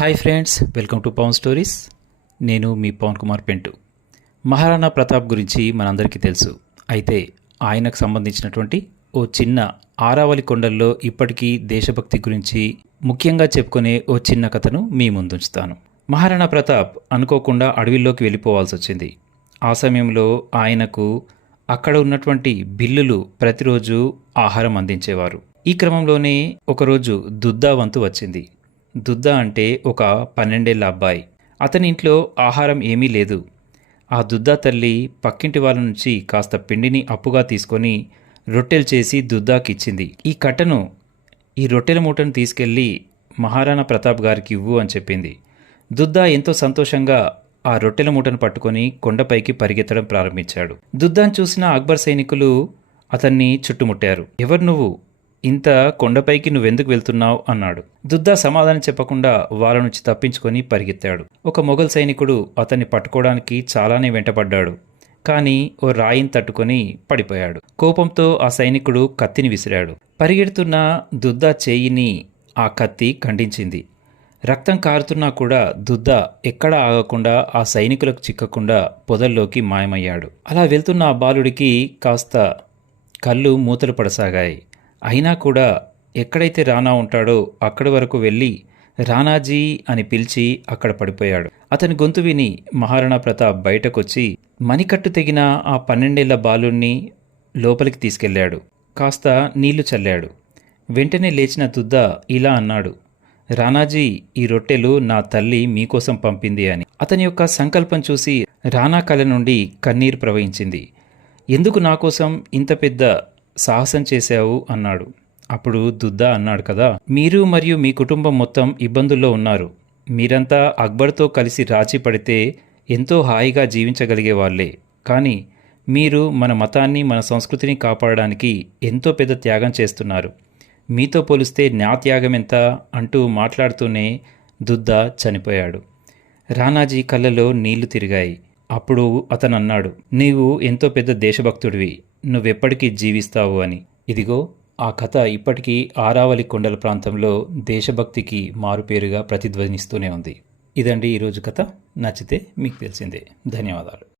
Hi friends welcome to Pavan stories నేను మీ పవన్ కుమార్ పెంటు మహారాణా ప్రతాప్ గురించి మనందరికీ తెలుసు. అయితే ఆయనకు సంబంధించినటువంటి ఓ చిన్న ఆరావళి కొండల్లో ఇప్పటికీ దేశభక్తి గురించి ముఖ్యంగా చెప్పుకునే ఓ చిన్న కథను మీ ముందుంచుతాను. మహారాణా ప్రతాప్ అనుకోకుండా అడవిలోకి వెళ్ళిపోవాల్సి వచ్చింది. ఆ సమయంలో ఆయనకు అక్కడ ఉన్నటువంటి బిల్లులు ప్రతిరోజు ఆహారం అందించేవారు. ఈ క్రమంలోనే ఒకరోజు దుద్దావంతు వచ్చింది. దుద్దా అంటే ఒక పన్నెండేళ్ళ అబ్బాయి. అతని ఇంట్లో ఆహారం ఏమీ లేదు. ఆ దుద్దా తల్లి పక్కింటి వాళ్ళ నుంచి కాస్త పిండిని అప్పుగా తీసుకొని రొట్టెలు చేసి దుద్దాకిచ్చింది ఈ కట్టను ఈ రొట్టెల మూటను తీసుకెళ్ళి మహారాణా ప్రతాప్ గారికి ఇవ్వు అని చెప్పింది. దుద్దా ఎంతో సంతోషంగా ఆ రొట్టెల మూటను పట్టుకొని కొండపైకి పరిగెత్తడం ప్రారంభించాడు. దుద్దాను చూసిన అక్బర్ సైనికులు అతన్ని చుట్టుముట్టారు. ఎవరు నువ్వు? ఇంత కొండపైకి నువ్వెందుకు వెళ్తున్నావు? అన్నాడు. దుద్దా సమాధానం చెప్పకుండా వాళ్ళ నుంచి తప్పించుకొని పరిగెత్తాడు. ఒక మొఘల్ సైనికుడు అతన్ని పట్టుకోవడానికి చాలానే వెంటపడ్డాడు. కానీ ఓ రాయిని తట్టుకొని పడిపోయాడు. కోపంతో ఆ సైనికుడు కత్తిని విసిరాడు. పరిగెడుతున్న దుద్దా చేయిని ఆ కత్తి ఖండించింది. రక్తం కారుతున్నా కూడా దుద్ద ఎక్కడా ఆగకుండా ఆ సైనికులకు చిక్కకుండా పొదల్లోకి మాయమయ్యాడు. అలా వెళ్తున్న ఆ బాలుడికి కాస్త కళ్ళు మూతలు పడసాగాయి. అయినా కూడా ఎక్కడైతే రానా ఉంటాడో అక్కడి వరకు వెళ్ళి రానాజీ అని పిలిచి అక్కడ పడిపోయాడు. అతని గొంతు విని మహారాణా ప్రతాప్ బయటకొచ్చి మణికట్టు తెగిన ఆ పన్నెండేళ్ళ బాలుణ్ణి లోపలికి తీసుకెళ్ళాడు కాస్త నీళ్ళు చల్లాడు. వెంటనే లేచిన దుద్ద ఇలా అన్నాడు రానాజీ ఈ రొట్టెలు నా తల్లి మీకోసం పంపింది అని. అతని యొక్క సంకల్పం చూసి రానా కళ నుండి కన్నీరు ప్రవహించింది. ఎందుకు నా కోసం ఇంత పెద్ద సాహసం చేశావు అన్నాడు. అప్పుడు దుద్దా అన్నాడు కదా మీరు మరియు మీ కుటుంబం మొత్తం ఇబ్బందుల్లో ఉన్నారు. మీరంతా అక్బర్తో కలిసి రాజీ పడితే ఎంతో హాయిగా జీవించగలిగే వాళ్ళే. కానీ మీరు మన మతాన్ని మన సంస్కృతిని కాపాడడానికి ఎంతో పెద్ద త్యాగం చేస్తున్నారు. మీతో పోలిస్తే నా త్యాగం ఎంత అంటూ మాట్లాడుతూనే దుద్దా చనిపోయాడు. రానాజీ కళ్ళలో నీళ్ళు తిరిగాయి. అప్పుడు అతను అన్నాడు నీవు ఎంతో పెద్ద దేశభక్తుడివి. నువ్వెప్పటికీ జీవిస్తావు అని. ఇదిగో ఆ కథ ఇప్పటికీ ఆరావళి కొండల ప్రాంతంలో దేశభక్తికి మారుపేరుగా ప్రతిధ్వనిస్తూనే ఉంది. ఇదండి ఈరోజు కథ. నచ్చితే మీకు తెలిసిందే. ధన్యవాదాలు.